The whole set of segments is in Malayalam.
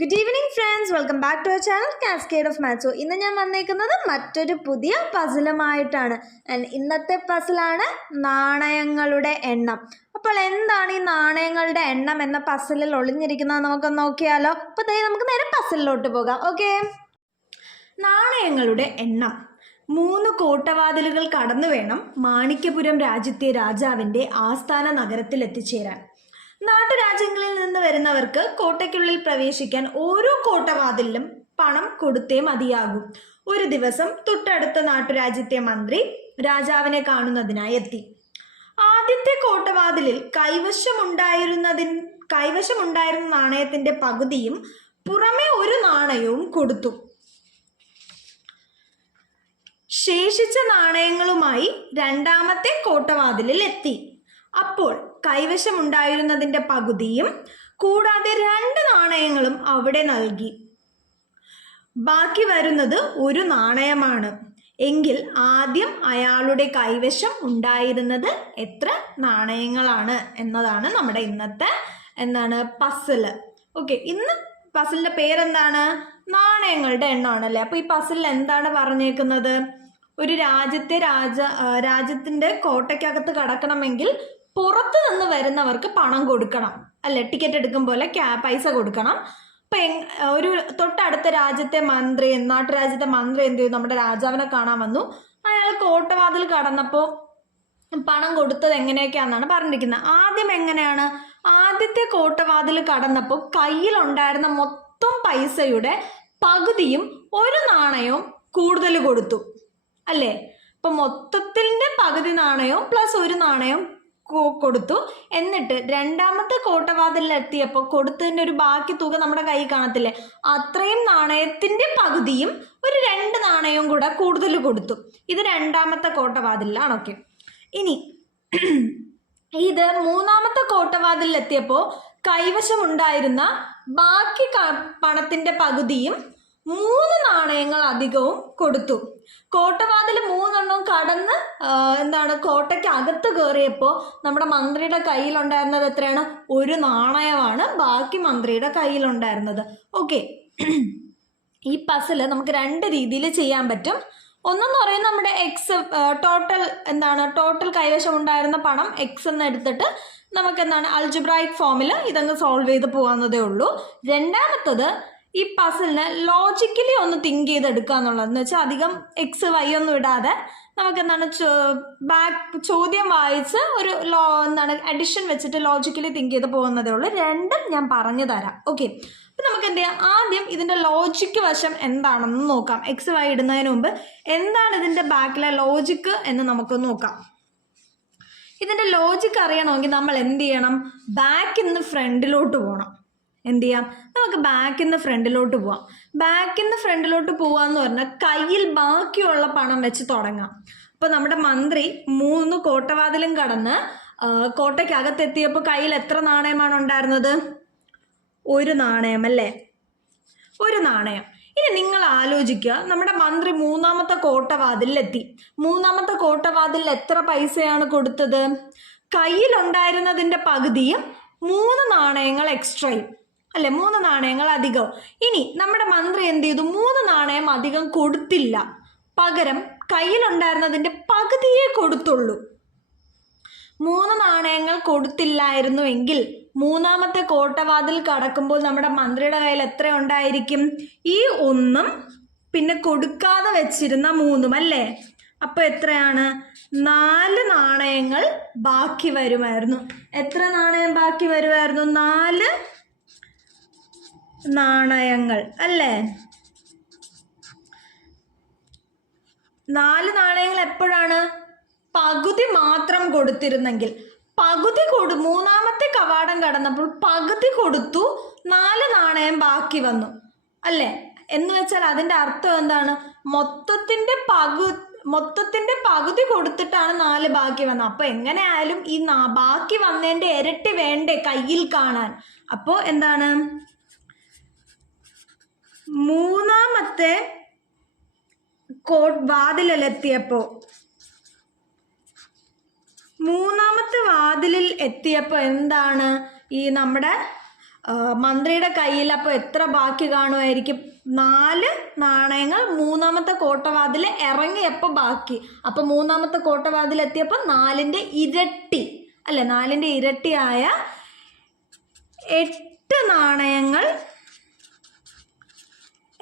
Good evening friends welcome back to our channel cascade of മാത്സോ ഇന്ന് ഞാൻ വന്നേക്കുന്നത് മറ്റൊരു പുതിയ പസിലുമായിട്ടാണ് ഇന്നത്തെ പസിലാണ് നാണയങ്ങളുടെ എണ്ണം. അപ്പോൾ എന്താണ് ഈ നാണയങ്ങളുടെ എണ്ണം എന്ന പസിലിൽ ഒളിഞ്ഞിരിക്കുന്നത് നമുക്ക് നോക്കിയാലോ? അപ്പോൾ ദേ നമുക്ക് നേരെ പസിലിലോട്ട് പോകാം. ഓക്കെ നാണയങ്ങളുടെ എണ്ണം. മൂന്ന് കോട്ടവാതിലുകൾ കടന്നു വേണം മാണിക്യപുരം രാജ്യത്തെ രാജാവിന്റെ ആസ്ഥാന നഗരത്തിൽ എത്തിച്ചേരാൻ നാട്ടുരാജ്യങ്ങളിൽ നിന്ന് വരുന്നവർക്ക് കോട്ടയ്ക്കുള്ളിൽ പ്രവേശിക്കാൻ ഓരോ കോട്ടവാതിലിലും പണം കൊടുത്തേ മതിയാകും. ഒരു ദിവസം തൊട്ടടുത്ത നാട്ടുരാജ്യത്തെ മന്ത്രി രാജാവിനെ കാണുന്നതിനായി എത്തി. ആദ്യത്തെ കോട്ടവാതിലിൽ കൈവശമുണ്ടായിരുന്നതിൻ കൈവശമുണ്ടായിരുന്ന നാണയത്തിന്റെ പകുതിയും പുറമെ ഒരു നാണയവും കൊടുത്തു. ശേഷിച്ച നാണയങ്ങളുമായി രണ്ടാമത്തെ കോട്ടവാതിലിൽ എത്തി. അപ്പോൾ കൈവശമുണ്ടായിരുന്നതിന്റെ പകുതിയും കൂടാതെ രണ്ട് നാണയങ്ങളും അവിടെ നൽകി. ബാക്കി വരുന്നത് ഒരു നാണയമാണ്. എങ്കിൽ ആദ്യം അയാളുടെ കൈവശം ഉണ്ടായിരുന്നത് എത്ര നാണയങ്ങളാണ് എന്നതാണ് നമ്മുടെ ഇന്നത്തെ എന്താണ് പസിൽ ഓക്കെ ഇന്ന് പസിലിന്റെ പേരെന്താണ്? നാണയങ്ങളുടെ എണ്ണമാണല്ലേ അപ്പോൾ ഈ പസിലിൽ എന്താണ് പറഞ്ഞേക്കുന്നത്? ഒരു രാജ്യത്തെ രാജ രാജ്യത്തിന്റെ കോട്ടയ്ക്കകത്ത് കടക്കണമെങ്കിൽ പുറത്ത് നിന്ന് വരുന്നവർക്ക് പണം കൊടുക്കണം. അല്ലെ? ടിക്കറ്റ് എടുക്കും പോലെ പൈസ കൊടുക്കണം. അപ്പൊ ഒരു തൊട്ടടുത്ത രാജ്യത്തെ മന്ത്രി നാട്ടുരാജ്യത്തെ മന്ത്രി എന്ത് ചെയ്തു? നമ്മുടെ രാജാവിനെ കാണാൻ വന്നു. അയാൾ കോട്ടവാതിൽ കടന്നപ്പോൾ പണം കൊടുത്തത് എങ്ങനെയൊക്കെയാണെന്നാണ് പറഞ്ഞിരിക്കുന്നത്. ആദ്യം എങ്ങനെയാണ്? ആദ്യത്തെ കോട്ടവാതിൽ കടന്നപ്പോൾ കയ്യിലുണ്ടായിരുന്ന മൊത്തം പൈസയുടെ പകുതിയും ഒരു നാണയവും കൂടുതൽ കൊടുത്തു. അല്ലേ? അപ്പൊ മൊത്തത്തിന്റെ പകുതി നാണയവും പ്ലസ് ഒരു നാണയവും കൊടുത്തു. എന്നിട്ട് രണ്ടാമത്തെ കോട്ടവാതിലെത്തിയപ്പോൾ കൊടുത്തതിന്റെ ഒരു ബാക്കി തുക നമ്മുടെ കൈ കാണത്തില്ലേ? അത്രയും നാണയത്തിന്റെ പകുതിയും ഒരു രണ്ട് നാണയവും കൂടെ കൂടുതൽ കൊടുത്തു. ഇത് രണ്ടാമത്തെ കോട്ടവാതിലാണ് ഓക്കെ ഇനി ഇത് മൂന്നാമത്തെ കോട്ടവാതിലെത്തിയപ്പോൾ കൈവശമുണ്ടായിരുന്ന ബാക്കി പണത്തിന്റെ പകുതിയും മൂന്ന് നാണയങ്ങൾ അധികവും കൊടുത്തു. കോട്ടവാതിൽ മൂന്നെണ്ണം കടന്ന് എന്താണ് കോട്ടയ്ക്ക് അകത്ത് കയറിയപ്പോൾ നമ്മുടെ മന്ത്രിയുടെ കയ്യിലുണ്ടായിരുന്നത് എത്രയാണ്? ഒരു നാണയമാണ് ബാക്കി മന്ത്രിയുടെ കയ്യിലുണ്ടായിരുന്നത്. ഓക്കെ. ഈ പസിൽ നമുക്ക് രണ്ട് രീതിയിൽ ചെയ്യാൻ പറ്റും. ഒന്നെന്ന് പറയുന്നത് നമ്മുടെ എക്സ് ടോട്ടൽ എന്താണ് ടോട്ടൽ കൈവശം ഉണ്ടായിരുന്ന പണം എക്സ് എന്ന് എടുത്തിട്ട് നമുക്ക് എന്താണ് അൽജിബ്രായിക് ഫോമിൽ ഇതങ്ങ് സോൾവ് ചെയ്ത് പോകാവുന്നതേ ഉള്ളൂ. രണ്ടാമത്തത് ഈ പസിലിനെ ലോജിക്കലി ഒന്ന് തിങ്ക് ചെയ്തെടുക്കുക എന്നുള്ളതെന്ന് വെച്ചാൽ അധികം എക്സ് വൈ ഒന്നും ഇടാതെ നമുക്ക് എന്താണ് ബാക്ക് ചോദ്യം വായിച്ച് ഒരു ലോ എന്താണ് അഡിഷൻ വെച്ചിട്ട് ലോജിക്കലി തിങ്ക് ചെയ്ത് പോകുന്നതേ ഉള്ളൂ. രണ്ടും ഞാൻ പറഞ്ഞു തരാം. ഓക്കെ അപ്പം നമുക്ക് എന്ത് ചെയ്യാം? ആദ്യം ഇതിന്റെ ലോജിക്ക് വശം എന്താണെന്ന് നോക്കാം. എക്സ് വൈ ഇടുന്നതിന് മുമ്പ് എന്താണ് ഇതിന്റെ ബാക്കിലെ ലോജിക്ക് എന്ന് നമുക്ക് നോക്കാം. ഇതിന്റെ ലോജിക്ക് അറിയണമെങ്കിൽ നമ്മൾ എന്ത് ചെയ്യണം? ബാക്കിൽ നിന്ന് ഫ്രണ്ടിലോട്ട് പോകണം എന്ത് ചെയ്യാം നമുക്ക് ബാക്കിൽ നിന്ന് ഫ്രണ്ടിലോട്ട് പോവാം. ബാക്കിൽ നിന്ന് ഫ്രണ്ടിലോട്ട് പോവാന്ന് പറഞ്ഞാൽ കയ്യിൽ ബാക്കിയുള്ള പണം വെച്ച് തുടങ്ങാം. അപ്പോൾ നമ്മുടെ മന്ത്രി മൂന്ന് കോട്ടവാതിലും കടന്ന് കോട്ടയ്ക്കകത്തെത്തിയപ്പോൾ കയ്യിൽ എത്ര നാണയമാണ് ഉണ്ടായിരുന്നത്? ഒരു നാണയം അല്ലേ? ഒരു നാണയം. ഇനി നിങ്ങൾ ആലോചിക്കുക നമ്മുടെ മന്ത്രി മൂന്നാമത്തെ കോട്ടവാതിലെത്തി മൂന്നാമത്തെ കോട്ടവാതിലിൽ എത്ര പൈസയാണ് കൊടുത്തത്? കയ്യിലുണ്ടായിരുന്നതിന്റെ പകുതിയും മൂന്ന് നാണയങ്ങൾ എക്സ്ട്രയും അല്ലെ? മൂന്ന് നാണയങ്ങൾ അധികം. ഇനി നമ്മുടെ മന്ത്രി എന്ത് ചെയ്തു? മൂന്ന് നാണയം അധികം കൊടുത്തില്ല. പകരം കയ്യിലുണ്ടായിരുന്നതിന്റെ പകുതിയെ കൊടുത്തുള്ളൂ. മൂന്ന് നാണയങ്ങൾ കൊടുത്തില്ലായിരുന്നു എങ്കിൽ മൂന്നാമത്തെ കോട്ടവാതിൽ കടക്കുമ്പോൾ നമ്മുടെ മന്ത്രിയുടെ കയ്യിൽ എത്ര ഉണ്ടായിരിക്കും ഈ ഒന്നും പിന്നെ കൊടുക്കാതെ വെച്ചിരുന്ന മൂന്നും അല്ലേ? അപ്പൊ എത്രയാണ്? നാല് നാണയങ്ങൾ ബാക്കി വരുമായിരുന്നു. എത്ര നാണയം ബാക്കി വരുമായിരുന്നു? നാല് നാണയങ്ങൾ അല്ലേ? നാല് നാണയങ്ങൾ എപ്പോഴാണ്? പകുതി മാത്രം കൊടുത്തിരുന്നെങ്കിൽ. പകുതി കൊടു മൂന്നാമത്തെ കവാടം കടന്നപ്പോൾ പകുതി കൊടുത്തു നാല് നാണയം ബാക്കി വന്നു. അല്ലേ? എന്ന് വെച്ചാൽ അതിന്റെ അർത്ഥം എന്താണ്? മൊത്തത്തിന്റെ പകു മൊത്തത്തിന്റെ പകുതി കൊടുത്തിട്ടാണ് നാല് ബാക്കി വന്നത്. അപ്പോൾ എങ്ങനെ ആയാലും ഈ ബാക്കി വന്നതിന്റെ ഇരട്ടി വേണ്ടേ കയ്യിൽ കാണാൻ. അപ്പോൾ എന്താണ്? മൂന്നാമത്തെ കോട്ട് വാതിലിലെത്തിയപ്പോ മൂന്നാമത്തെ വാതിലിൽ എത്തിയപ്പോൾ എന്താണ് ഈ നമ്മുടെ മന്ത്രിയുടെ കയ്യിൽ അപ്പോൾ എത്ര ബാക്കി കാണുമായിരിക്കും? നാല് നാണയങ്ങൾ മൂന്നാമത്തെ കോട്ടവാതിൽ ഇറങ്ങിയപ്പോൾ ബാക്കി. അപ്പോൾ മൂന്നാമത്തെ കോട്ടവാതിൽ എത്തിയപ്പോൾ നാലിന്റെ ഇരട്ടി അല്ലെ? നാലിന്റെ ഇരട്ടിയായ എട്ട് നാണയങ്ങൾ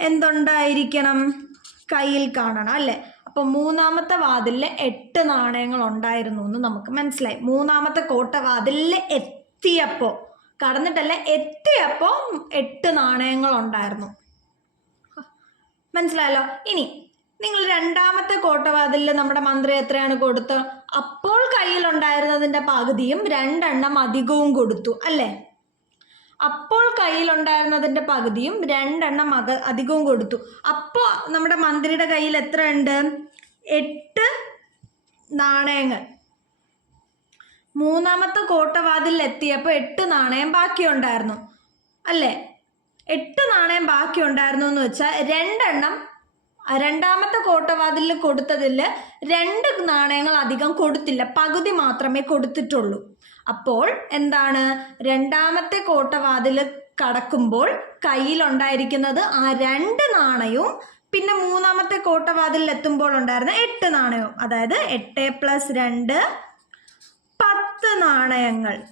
എന്തുണ്ടായിരിക്കണം? കയ്യിൽ കാണണം അല്ലേ? അപ്പോൾ മൂന്നാമത്തെ വാതിലിൽ എട്ട് നാണയങ്ങൾ ഉണ്ടായിരുന്നു എന്ന് നമുക്ക് മനസ്സിലായി. മൂന്നാമത്തെ കോട്ടവാതിലിൽ എത്തിയപ്പോൾ കടന്നിട്ടല്ല എത്തിയപ്പോൾ എട്ട് നാണയങ്ങൾ ഉണ്ടായിരുന്നു. മനസ്സിലായല്ലോ? ഇനി നിങ്ങൾ രണ്ടാമത്തെ കോട്ടവാതിലിൽ നമ്മുടെ മന്ത്രി എത്രയാണ് കൊടുത്തത് അപ്പോൾ കയ്യിലുണ്ടായിരുന്നതിന്റെ പകുതിയും രണ്ടെണ്ണം അധികവും കൊടുത്തു അല്ലേ? അപ്പോൾ കയ്യിലുണ്ടായിരുന്നതിന്റെ പകുതിയും രണ്ടെണ്ണം അക അധികവും കൊടുത്തു. അപ്പോൾ നമ്മുടെ മന്ത്രിയുടെ കയ്യിൽ എത്ര ഉണ്ട് എട്ട് നാണയങ്ങൾ. മൂന്നാമത്തെ കോട്ടവാതിലിൽ എത്തിയപ്പോൾ എട്ട് നാണയം ബാക്കിയുണ്ടായിരുന്നു. അല്ലേ? എട്ട് നാണയം ബാക്കി ഉണ്ടായിരുന്നു എന്ന് വെച്ചാൽ രണ്ടെണ്ണം രണ്ടാമത്തെ കോട്ടവാതിലിൽ കൊടുത്തതിൽ രണ്ട് നാണയങ്ങൾ അധികം കൊടുത്തില്ല. പകുതി മാത്രമേ കൊടുത്തിട്ടുള്ളൂ. അപ്പോൾ എന്താണ്? രണ്ടാമത്തെ കോട്ടവാതിൽ കടക്കുമ്പോൾ കയ്യിലുണ്ടായിരിക്കുന്നത് ആ രണ്ട് നാണയവും പിന്നെ മൂന്നാമത്തെ കോട്ടവാതിലിൽ എത്തുമ്പോൾ ഉണ്ടായിരുന്ന എട്ട് നാണയവും. അതായത് എട്ട് പ്ലസ് രണ്ട് പത്ത് നാണയങ്ങൾ.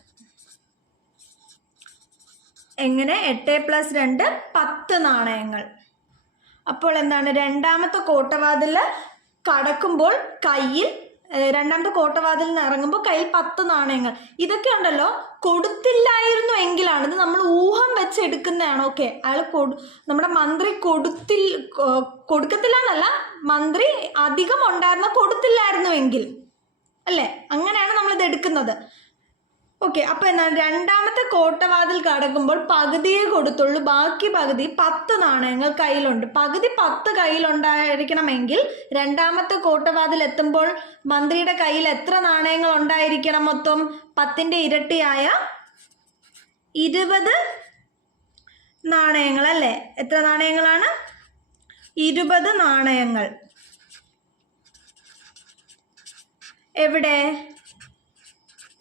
എങ്ങനെ? എട്ട് പ്ലസ് രണ്ട് പത്ത് നാണയങ്ങൾ. അപ്പോൾ എന്താണ്? രണ്ടാമത്തെ കോട്ടവാതിൽ കടക്കുമ്പോൾ കയ്യിൽ രണ്ടാമത്തെ കോട്ടവാതിൽ നിന്ന് ഇറങ്ങുമ്പോൾ കയ്യിൽ പത്ത് നാണയങ്ങൾ. ഇതൊക്കെ ഉണ്ടല്ലോ? കൊടുത്തില്ലായിരുന്നു എങ്കിലാണ്. ഇത് നമ്മൾ ഊഹം വെച്ച് എടുക്കുന്നതാണ്? ഓക്കെ. അയാൾ കൊടു നമ്മുടെ മന്ത്രി കൊടുത്തിൽ കൊ- കൊടുക്കത്തില്ല എന്നല്ല മന്ത്രി അധികം ഉണ്ടായിരുന്ന കൊടുത്തില്ലായിരുന്നു എങ്കിൽ അല്ലേ? അങ്ങനെയാണ് നമ്മളിത് എടുക്കുന്നത്. ഓക്കെ അപ്പോൾ എന്നാൽ രണ്ടാമത്തെ കോട്ടവാതിൽ കടക്കുമ്പോൾ പകുതിയെ കൊടുത്തുള്ളൂ. ബാക്കി പകുതി പത്ത് നാണയങ്ങൾ കയ്യിലുണ്ട്. പകുതി പത്ത് കയ്യിലുണ്ടായിരിക്കണമെങ്കിൽ രണ്ടാമത്തെ കോട്ടവാതിൽ എത്തുമ്പോൾ മന്ത്രിയുടെ കയ്യിൽ എത്ര നാണയങ്ങൾ ഉണ്ടായിരിക്കണം മൊത്തം? പത്തിന്റെ ഇരട്ടിയായ ഇരുപത് നാണയങ്ങൾ അല്ലേ? എത്ര നാണയങ്ങളാണ്? ഇരുപത് നാണയങ്ങൾ. എവിടെ?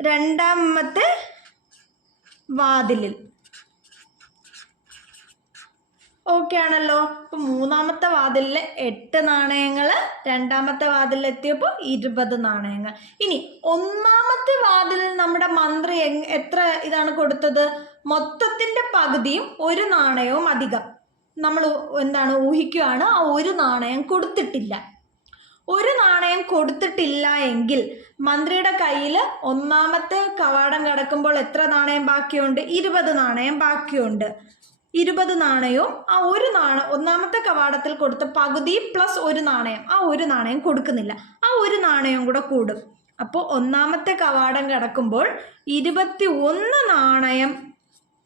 രണ്ടാമത്തെ വാതിലിൽ. ഓക്കെ ആണല്ലോ. ഇപ്പൊ മൂന്നാമത്തെ വാതിലിൽ എട്ട് നാണയങ്ങൾ രണ്ടാമത്തെ വാതിലിൽ എത്തിയപ്പോൾ ഇരുപത് നാണയങ്ങൾ. ഇനി ഒന്നാമത്തെ വാതിലിൽ നമ്മുടെ മന്ത്രി എത്ര ഇതാണ് കൊടുത്തത്? മൊത്തത്തിന്റെ പകുതിയും ഒരു നാണയവും അധികം. നമ്മൾ എന്താണ് ഊഹിക്കുകയാണ് ആ ഒരു നാണയം കൊടുത്തിട്ടില്ല. ഒരു നാണയം കൊടുത്തിട്ടില്ല എങ്കിൽ മന്ത്രിയുടെ കയ്യിൽ ഒന്നാമത്തെ കവാടം കടക്കുമ്പോൾ എത്ര നാണയം ബാക്കിയുണ്ട്? ഇരുപത് നാണയം ബാക്കിയുണ്ട്. ഇരുപത് നാണയവും ആ ഒരു നാണ ഒന്നാമത്തെ കവാടത്തിൽ കൊടുത്ത പകുതി പ്ലസ് ഒരു നാണയം. ആ ഒരു നാണയം കൊടുക്കുന്നില്ല. ആ ഒരു നാണയം കൂടെ കൂടും. അപ്പോൾ ഒന്നാമത്തെ കവാടം കടക്കുമ്പോൾ ഇരുപത്തി ഒന്ന് നാണയം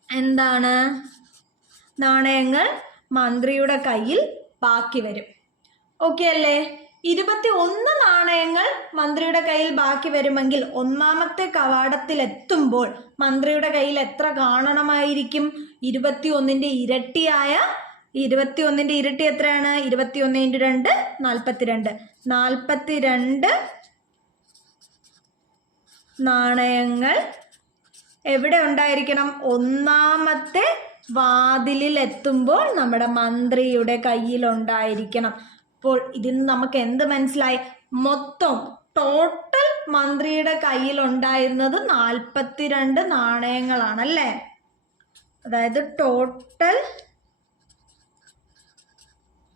എന്താണ്? നാണയങ്ങൾ മന്ത്രിയുടെ കയ്യിൽ ബാക്കി വരും. ഓക്കെ അല്ലേ? ഇരുപത്തി ഒന്ന് നാണയങ്ങൾ മന്ത്രിയുടെ കയ്യിൽ ബാക്കി വരുമെങ്കിൽ ഒന്നാമത്തെ കവാടത്തിൽ എത്തുമ്പോൾ മന്ത്രിയുടെ കയ്യിൽ എത്ര കാണണമായിരിക്കും? ഇരുപത്തി ഒന്നിന്റെ ഇരട്ടിയായ ഇരുപത്തി ഒന്നിന്റെ ഇരട്ടി എത്രയാണ്? ഇരുപത്തി ഒന്ന് ഇന്റു രണ്ട് നാൽപ്പത്തിരണ്ട്. നാൽപ്പത്തിരണ്ട് നാണയങ്ങൾ എവിടെ ഉണ്ടായിരിക്കണം? ഒന്നാമത്തെ വാതിലിൽ എത്തുമ്പോൾ നമ്മുടെ മന്ത്രിയുടെ കയ്യിൽ അപ്പോൾ ഇതിന് നമുക്ക് എന്ത് മനസ്സിലായി? മൊത്തം ടോട്ടൽ മന്ത്രിയുടെ കയ്യിൽ ഉണ്ടായിരുന്നത് നാൽപ്പത്തിരണ്ട് നാണയങ്ങളാണ് അല്ലേ അതായത് ടോട്ടൽ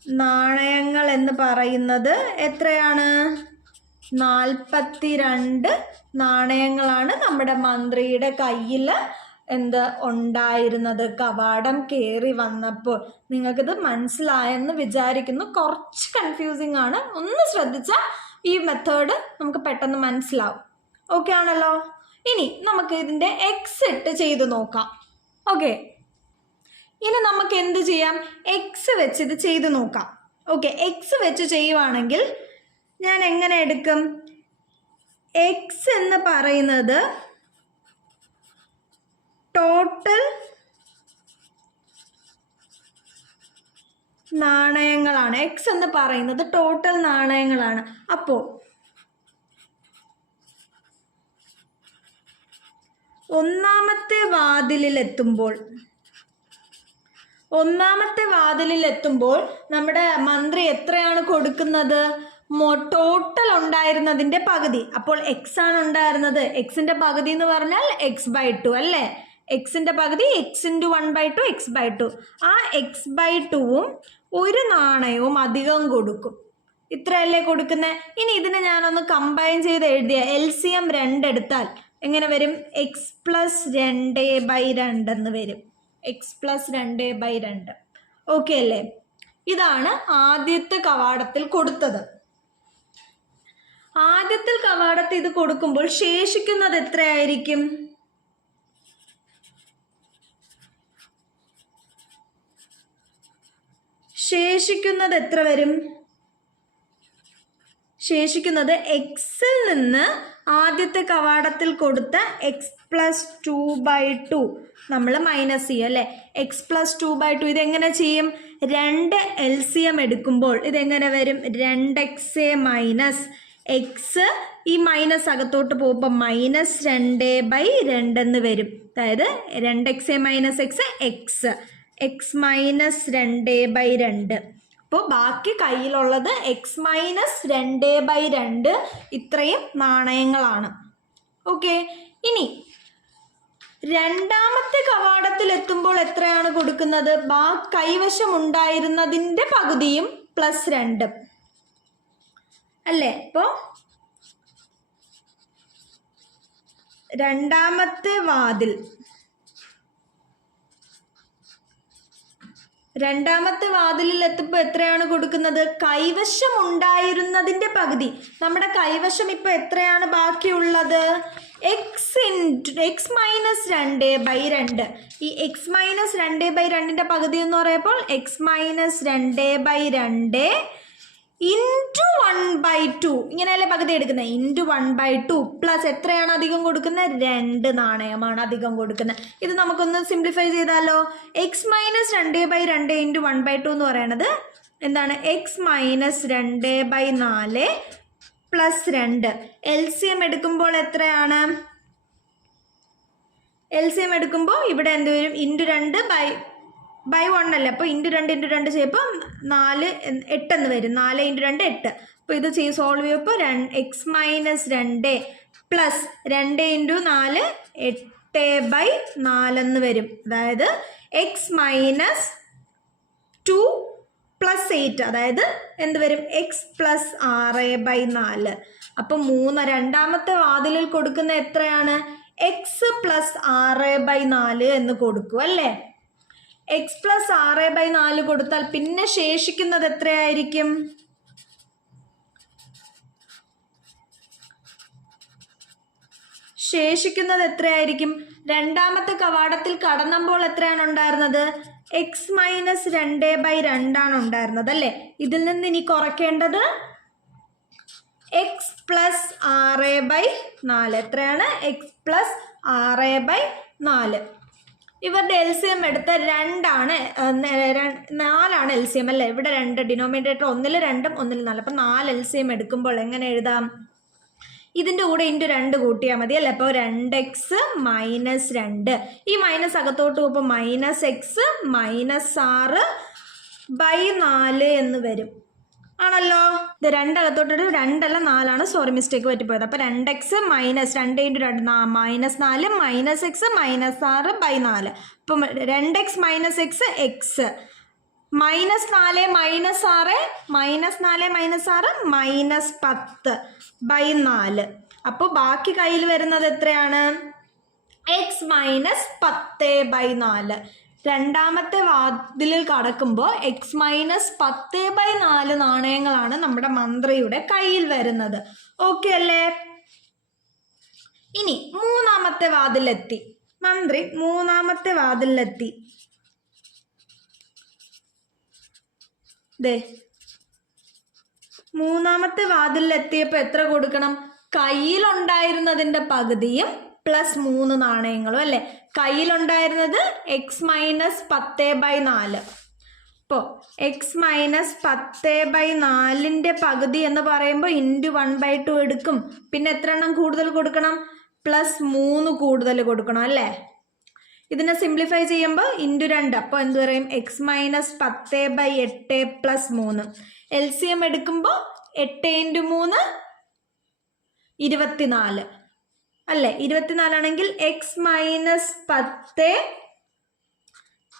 നാണയങ്ങൾ എന്ന് പറയുന്നത് എത്രയാണ്? നാൽപ്പത്തിരണ്ട് നാണയങ്ങളാണ് നമ്മുടെ മന്ത്രിയുടെ കയ്യിൽ എന്ത് ഉണ്ടായിരുന്നത്? കവാടം കയറി വന്നപ്പോൾ. നിങ്ങൾക്കിത് മനസ്സിലായെന്ന് വിചാരിക്കുന്നു. കുറച്ച് കൺഫ്യൂസിങ് ആണ്. ഒന്ന് ശ്രദ്ധിച്ചാൽ ഈ മെത്തേഡ് നമുക്ക് പെട്ടെന്ന് മനസ്സിലാവും. ഓക്കെ ആണല്ലോ? ഇനി നമുക്ക് ഇതിന്റെ എക്സിറ്റ് ചെയ്ത് നോക്കാം. ഓക്കെ ഇനി നമുക്ക് എന്ത് ചെയ്യാം? എക്സ് വെച്ച് ഇത് ചെയ്ത് നോക്കാം. ഓക്കെ എക്സ് വെച്ച് ചെയ്യുവാണെങ്കിൽ ഞാൻ എങ്ങനെ എടുക്കും? എക്സ് എന്ന് പറയുന്നത് ടോട്ടൽ നാണയങ്ങളാണ്. എക്സ് എന്ന് പറയുന്നത് ടോട്ടൽ നാണയങ്ങളാണ്. അപ്പോൾ ഒന്നാമത്തെ വാതിലിൽ എത്തുമ്പോൾ ഒന്നാമത്തെ വാതിലിൽ എത്തുമ്പോൾ നമ്മുടെ മന്ത്രി എത്രയാണ് കൊടുക്കുന്നത്? ടോട്ടൽ ഉണ്ടായിരുന്നതിന്റെ പകുതി. അപ്പോൾ എക്സ് ആണ് ഉണ്ടായിരുന്നത്. എക്സിന്റെ പകുതി എന്ന് പറഞ്ഞാൽ എക്സ് ബൈ ടു അല്ലേ? എക്സിന്റെ പകുതി X into one by two X by two ആ എക്സ് ബൈ ടുവും ഒരു നാണയവും അധികം കൊടുക്കും. ഇത്രയല്ലേ കൊടുക്കുന്നത് ഇനി ഇതിനെ ഞാനൊന്ന് കമ്പൈൻ ചെയ്ത് എഴുതിയ എൽ സി എം രണ്ടെടുത്താൽ എങ്ങനെ വരും? എക്സ് പ്ലസ് രണ്ട് ബൈ രണ്ടെന്ന് വരും. എക്സ് പ്ലസ് രണ്ട് ബൈ രണ്ട്. ഓക്കെ അല്ലേ? ഇതാണ് ആദ്യത്തെ കവാടത്തിൽ കൊടുത്തത്. ആദ്യത്തിൽ കവാടത്തിൽ ഇത് കൊടുക്കുമ്പോൾ ശേഷിക്കുന്നത് എത്രയായിരിക്കും? ശേഷിക്കുന്നത് എത്ര വരും? ശേഷിക്കുന്നത് എക്സിൽ നിന്ന് ആദ്യത്തെ കവാടത്തിൽ കൊടുത്ത X plus two by two നമ്മൾ മൈനസ് ചെയ്യും അല്ലേ? X plus two by two ഇതെങ്ങനെ ചെയ്യും? രണ്ട് എൽ സി എം എടുക്കുമ്പോൾ ഇതെങ്ങനെ വരും? രണ്ട് എക്സ് എ മൈനസ് എക്സ് ഈ മൈനസ് അകത്തോട്ട് പോകുമ്പോൾ മൈനസ് രണ്ട് ബൈ രണ്ടെന്ന് വരും. അതായത് രണ്ട് X A minus X X X minus രണ്ട് ബൈ രണ്ട്. അപ്പോൾ ബാക്കി കയ്യിലുള്ളത് എക്സ് മൈനസ് രണ്ട് ബൈ രണ്ട് ഇത്രയും നാണയങ്ങളാണ്. ഓക്കെ ഇനി രണ്ടാമത്തെ കവാടത്തിൽ എത്തുമ്പോൾ എത്രയാണ് കൊടുക്കുന്നത്? ബാ കൈവശം ഉണ്ടായിരുന്നതിന്റെ പകുതിയും പ്ലസ് രണ്ട്. അല്ലേ? അപ്പോൾ രണ്ടാമത്തെ വാതിൽ. രണ്ടാമത്തെ വാതിലിൽ എത്തുമ്പോൾ എത്രയാണ് കൊടുക്കുന്നത്? കൈവശം ഉണ്ടായിരുന്നതിന്റെ പകുതി. നമ്മുടെ കൈവശം ഇപ്പൊ എത്രയാണ് ബാക്കിയുള്ളത്? എക്സ് ഇൻ എക്സ് മൈനസ് രണ്ട് ബൈ രണ്ട്. ഈ എക്സ് മൈനസ് രണ്ട് ബൈ രണ്ടിന്റെ പകുതി എന്ന് പറയുമ്പോൾ എക്സ് മൈനസ് രണ്ട് ബൈ രണ്ട് ഇന്റു വൺ ബൈ ടു ഇങ്ങനെയല്ലേ പകുതി എടുക്കുന്നത്? Into one by two plus എത്രയാണ് അധികം കൊടുക്കുന്നത്? രണ്ട് നാണയമാണ് അധികം കൊടുക്കുന്നത്. ഇത് നമുക്കൊന്ന് സിംപ്ലിഫൈ ചെയ്താലോ? എക്സ് മൈനസ് രണ്ട് ബൈ രണ്ട് ഇന്റു വൺ ബൈ ടു എന്ന് പറയുന്നത് എന്താണ്? എക്സ് മൈനസ് രണ്ട് ബൈ നാല് പ്ലസ് രണ്ട്. എൽ സി എം എടുക്കുമ്പോൾ എത്രയാണ്? എൽ സി എം എടുക്കുമ്പോൾ ഇവിടെ എന്ത് വരും? ഇന്റു രണ്ട് ബൈ ബൈ വൺ അല്ലേ? അപ്പോൾ ഇന്റു രണ്ട് ഇന്റു രണ്ട് ചെയ്യുമ്പോൾ നാല് എട്ടെന്ന് വരും. നാല് ഇന്റു രണ്ട് എട്ട്. അപ്പോൾ ഇത് ചെയ്ത് സോൾവ് ചെയ്യുമ്പോൾ രണ്ട് എക്സ് മൈനസ് രണ്ട് പ്ലസ് രണ്ട് ഇന്റു നാല് എട്ട് ബൈ നാലെന്ന് വരും. അതായത് X minus two plus eight അതായത് എന്ത് വരും? എക്സ് പ്ലസ് ആറ് ബൈ നാല്. അപ്പം മൂന്ന് രണ്ടാമത്തെ വാതിലിൽ കൊടുക്കുന്ന എത്രയാണ്? എക്സ് പ്ലസ് ആറ് ബൈ നാല് എന്ന് കൊടുക്കും അല്ലേ? എക്സ് പ്ലസ് ആറ് ബൈ നാല് കൊടുത്താൽ പിന്നെ ശേഷിക്കുന്നത് എത്രയായിരിക്കും? ശേഷിക്കുന്നത് എത്രയായിരിക്കും? രണ്ടാമത്തെ കവാടത്തിൽ കടന്നപ്പോൾ എത്രയാണ് ഉണ്ടായിരുന്നത്? എക്സ് മൈനസ് രണ്ട് ബൈ രണ്ടാണ് ഉണ്ടായിരുന്നത് അല്ലേ? ഇതിൽ നിന്ന് ഇനി കുറയ്ക്കേണ്ടത് എക്സ് പ്ലസ് ആറ് ബൈ നാല്. എത്രയാണ്? എക്സ് പ്ലസ് ആറ് ബൈ നാല്. ഇവരുടെ എൽ സി എം എടുത്ത രണ്ടാണ് നാലാണ് എൽ സി എം അല്ലേ? ഇവിടെ രണ്ട് ഡിനോമിനേറ്റർ ഒന്നിൽ രണ്ടും ഒന്നിൽ നാല്. അപ്പം നാല് എൽ സി എം എടുക്കുമ്പോൾ എങ്ങനെ എഴുതാം? ഇതിന്റെ കൂടെ ഇന്റു രണ്ട് കൂട്ടിയാൽ മതി അല്ലേ? അപ്പോൾ രണ്ട് എക്സ് മൈനസ് രണ്ട്. ഈ മൈനസ് അകത്തോട്ട് പോകുമ്പോൾ മൈനസ് എക്സ് മൈനസ് ആറ് ബൈ നാല് എന്ന് വരും. ആണല്ലോ. ഇത് രണ്ടകത്തോട്ട് രണ്ടല്ല നാലാണ്. സോറി മിസ്റ്റേക്ക് പറ്റിപ്പോയത്. അപ്പോൾ രണ്ട് എക്സ് മൈനസ് രണ്ട് ഇന്റു രണ്ട് മൈനസ് നാല് മൈനസ് എക്സ് മൈനസ് ആറ് ബൈ നാല്. അപ്പം രണ്ട് X minus X X minus നാല് മൈനസ് ആറ് മൈനസ് നാല് മൈനസ് ആറ് മൈനസ് പത്ത് ബൈ നാല്. അപ്പോൾ ബാക്കി കയ്യിൽ വരുന്നത് എത്രയാണ്? എക്സ് മൈനസ് പത്ത് ബൈ നാല്. രണ്ടാമത്തെ വാതിലിൽ കടക്കുമ്പോൾ എക്സ് മൈനസ് പത്ത് ബൈ നാല് നാണയങ്ങളാണ് നമ്മുടെ മന്ത്രിയുടെ കയ്യിൽ വരുന്നത്. ഓക്കെ അല്ലേ? ഇനി മൂന്നാമത്തെ വാതിലെത്തി. മന്ത്രി മൂന്നാമത്തെ വാതിലെത്തി. ദേ. മൂന്നാമത്തെ വാതിലെത്തിയപ്പോൾ എത്ര കൊടുക്കണം? കയ്യിലുണ്ടായിരുന്നതിന്റെ പകുതിയും പ്ലസ് മൂന്ന് നാണയങ്ങളും അല്ലേ? കയ്യിലുണ്ടായിരുന്നത് എക്സ് മൈനസ് പത്ത് ബൈ നാല്. അപ്പോൾ എക്സ് മൈനസ് പത്ത് ബൈ നാലിന്റെ പകുതി എന്ന് പറയുമ്പോൾ ഇന്റു വൺ ബൈ ടു എടുക്കും. പിന്നെ എത്ര എണ്ണം കൂടുതൽ കൊടുക്കണം? പ്ലസ് മൂന്ന് കൂടുതൽ കൊടുക്കണം അല്ലേ? ഇതിനെ സിംപ്ലിഫൈ ചെയ്യുമ്പോൾ ഇന്റു രണ്ട്. അപ്പോൾ എന്ത് പറയും എക്സ് മൈനസ് പത്ത് ബൈ എട്ട് പ്ലസ് മൂന്ന്. എൽ സി എം എടുക്കുമ്പോൾ എട്ട് ഇന്റു മൂന്ന് ഇരുപത്തിനാല്. അല്ലേ? ഇരുപത്തിനാലാണെങ്കിൽ എക്സ് മൈനസ് പത്ത്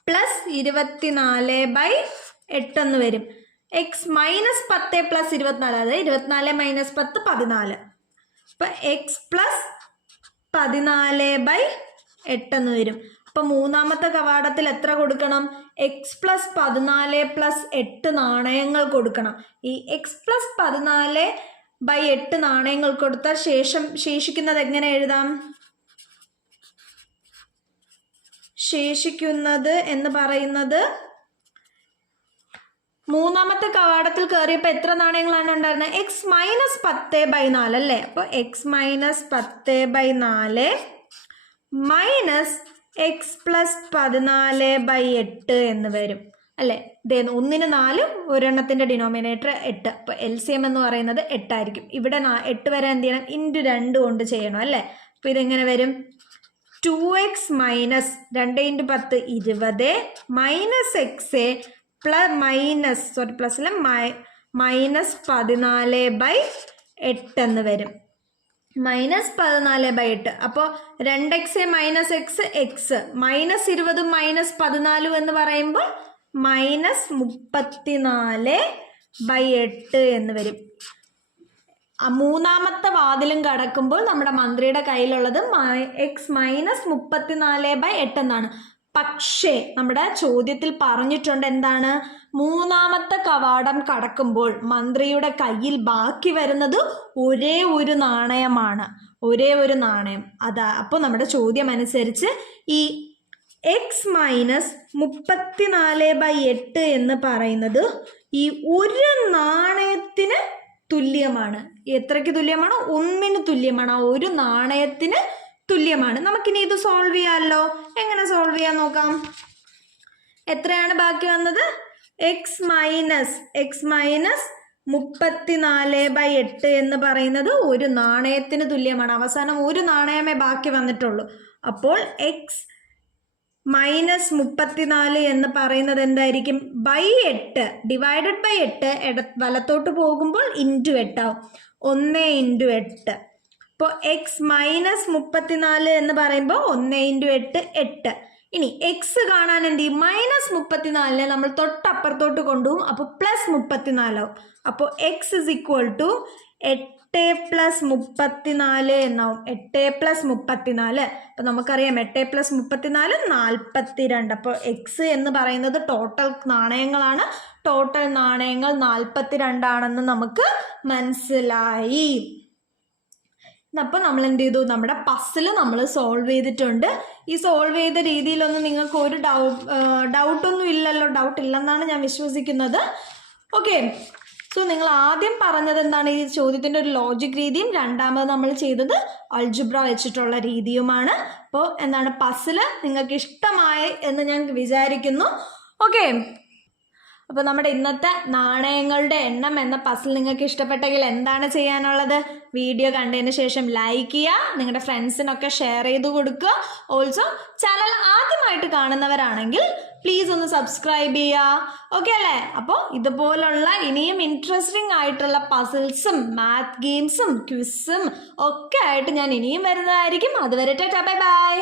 പ്ലസ് ഇരുപത്തിനാല് ബൈ എട്ടെന്ന് വരും. എക്സ് മൈനസ് പത്ത് പ്ലസ് ഇരുപത്തിനാല് അതായത് ഇരുപത്തിനാല് മൈനസ് പത്ത് പതിനാല്. അപ്പം എക്സ് പ്ലസ് പതിനാല് ബൈ എട്ടെന്ന് വരും. അപ്പം മൂന്നാമത്തെ കവാടത്തിൽ എത്ര കൊടുക്കണം? എക്സ് പ്ലസ് പതിനാല് പ്ലസ് എട്ട് നാണയങ്ങൾ കൊടുക്കണം. ഈ എക്സ് പ്ലസ് പതിനാല് ബൈ എട്ട് നാണയങ്ങൾ കൊടുത്ത ശേഷം ശേഷിക്കുന്നത് എങ്ങനെ എഴുതാം? ശേഷിക്കുന്നത് എന്ന് പറയുന്നത് മൂന്നാമത്തെ കവാടത്തിൽ കയറിയപ്പോൾ എത്ര നാണയങ്ങളാണ് ഉണ്ടായിരുന്നത്? എക്സ് മൈനസ് പത്ത് ബൈ നാല് അല്ലേ? അപ്പോൾ എക്സ് മൈനസ് പത്ത് ബൈ നാല് മൈനസ് എക്സ് പ്ലസ് പതിനാല് ബൈ എട്ട് എന്ന് വരും. അല്ലേ? ദേ ഒന്നിന് നാല് ഒരെണ്ണത്തിന്റെ ഡിനോമിനേറ്റർ എട്ട്. അപ്പോൾ എൽ സി എം എന്ന് പറയുന്നത് എട്ടായിരിക്കും. ഇവിടെ എട്ട് വരെ എന്ത് ചെയ്യണം? ഇന്റു രണ്ട് കൊണ്ട് ചെയ്യണം അല്ലേ? അപ്പോൾ ഇതെങ്ങനെ വരും? ടു എക്സ് മൈനസ് രണ്ട് ഇന്റു പത്ത് ഇരുപത് minus X plus minus sorry പ്ലസ്സിൽ my minus പതിനാല് ബൈ എട്ട് എന്ന് വരും. മൈനസ് പതിനാല് ബൈ എട്ട്. അപ്പോൾ രണ്ട് X minus X X minus ഇരുപതും മൈനസ് പതിനാലും എന്ന് പറയുമ്പോൾ മൈനസ് മുപ്പത്തിനാല് ബൈ എട്ട് എന്ന് വരും. മൂന്നാമത്തെ വാതിലും കടക്കുമ്പോൾ നമ്മുടെ മന്ത്രിയുടെ കയ്യിലുള്ളത് എക്സ് മൈനസ് മുപ്പത്തിനാല് ബൈ എട്ട് എന്നാണ്. പക്ഷേ നമ്മുടെ ചോദ്യത്തിൽ പറഞ്ഞിട്ടുണ്ട് എന്താണ്? മൂന്നാമത്തെ കവാടം കടക്കുമ്പോൾ മന്ത്രിയുടെ കയ്യിൽ ബാക്കി വരുന്നത് ഒരേ ഒരു നാണയമാണ്. ഒരേ ഒരു നാണയം. അതാ അപ്പോൾ നമ്മുടെ ചോദ്യം അനുസരിച്ച് ഈ എക്സ് മൈനസ് മുപ്പത്തിനാല് ബൈ എട്ട് എന്ന് പറയുന്നത് ഈ ഒരു നാണയത്തിന് തുല്യമാണ്. എത്രയ്ക്ക് തുല്യമാണ്? ഒന്നിന് തുല്യമാണ്. ആ ഒരു നാണയത്തിന് തുല്യമാണ്. നമുക്കിനി ഇത് സോൾവ് ചെയ്യാമല്ലോ എങ്ങനെ സോൾവ് ചെയ്യാൻ നോക്കാം? എത്രയാണ് ബാക്കി വന്നത്? എക്സ് മൈനസ് എക്സ് മൈനസ് മുപ്പത്തിനാല് ബൈ എട്ട് എന്ന് പറയുന്നത് ഒരു നാണയത്തിന് തുല്യമാണ്. അവസാനം ഒരു നാണയമേ ബാക്കി വന്നിട്ടുള്ളൂ. അപ്പോൾ എക്സ് മൈനസ് മുപ്പത്തിനാല് എന്ന് പറയുന്നത് എന്തായിരിക്കും? ബൈ എട്ട് ഡിവൈഡഡ് ബൈ എട്ട് ഇട വലത്തോട്ട് പോകുമ്പോൾ ഇന്റു എട്ടാവും ഒന്ന് ഇന്റു എട്ട്. ഇപ്പോൾ എക്സ് മൈനസ് മുപ്പത്തിനാല് എന്ന് പറയുമ്പോൾ ഒന്ന് ഇന്റു എട്ട് എട്ട്. ഇനി എക്സ് കാണാൻ എന്ത് ചെയ്യും? മൈനസ് മുപ്പത്തിനാലിനെ നമ്മൾ തൊട്ടപ്പുറത്തോട്ട് കൊണ്ടുപോകും. അപ്പോൾ പ്ലസ് മുപ്പത്തിനാലാവും. അപ്പോൾ എക്സ് ഇസ് ഈക്വൽ ടു എട്ട് പ്ലസ് മുപ്പത്തിനാല് എന്നാവും. എട്ട് പ്ലസ് മുപ്പത്തിനാല്. അപ്പൊ നമുക്കറിയാം എട്ട് പ്ലസ് മുപ്പത്തിനാല് നാൽപ്പത്തി രണ്ട് അപ്പോൾ എക്സ് എന്ന് പറയുന്നത് ടോട്ടൽ നാണയങ്ങളാണ്. ടോട്ടൽ നാണയങ്ങൾ നാൽപ്പത്തി രണ്ടാണെന്ന് നമുക്ക് മനസ്സിലായി. അപ്പോൾ നമ്മൾ എന്ത് ചെയ്തു? നമ്മുടെ പസ്സിൽ നമ്മൾ സോൾവ് ചെയ്തിട്ടുണ്ട്. ഈ സോൾവ് ചെയ്ത രീതിയിലൊന്നും നിങ്ങൾക്ക് ഒരു ഡൗട്ട് ഡൗട്ടൊന്നും ഇല്ലല്ലോ. ഡൗട്ട് ഇല്ലെന്നാണ് ഞാൻ വിശ്വസിക്കുന്നത്. ഓക്കെ സോ നിങ്ങൾ ആദ്യം പറഞ്ഞത് എന്താണ്? ഈ ചോദ്യത്തിന്റെ ഒരു ലോജിക് രീതിയും രണ്ടാമത് നമ്മൾ ചെയ്തത് അൾജുബ്ര വെച്ചിട്ടുള്ള രീതിയുമാണ്. അപ്പോൾ എന്താണ്? പസിൽ നിങ്ങൾക്ക് ഇഷ്ടമായി എന്ന് ഞാൻ വിചാരിക്കുന്നു. ഓക്കെ അപ്പോൾ നമ്മുടെ ഇന്നത്തെ നാണയങ്ങളുടെ എണ്ണം എന്ന പസിൽ നിങ്ങൾക്ക് ഇഷ്ടപ്പെട്ടെങ്കിൽ എന്താണ് ചെയ്യാനുള്ളത്? വീഡിയോ കണ്ടതിന് ശേഷം ലൈക്ക് ചെയ്യുക നിങ്ങളുടെ ഫ്രണ്ട്സിനൊക്കെ ഷെയർ ചെയ്ത് കൊടുക്കുക. ഓൾസോ ചാനൽ ആദ്യമായിട്ട് കാണുന്നവരാണെങ്കിൽ പ്ലീസ് ഒന്ന് സബ്സ്ക്രൈബ് ചെയ്യുക. ഓക്കെ അല്ലേ? അപ്പോൾ ഇതുപോലുള്ള ഇനിയും ഇൻട്രസ്റ്റിംഗ് ആയിട്ടുള്ള പസിൽസും മാത് ഗെയിംസും ക്വിസും ഒക്കെ ആയിട്ട് ഞാൻ ഇനിയും വരുന്നതായിരിക്കും. അതുവരെ ടാറ്റ ബൈ ബൈ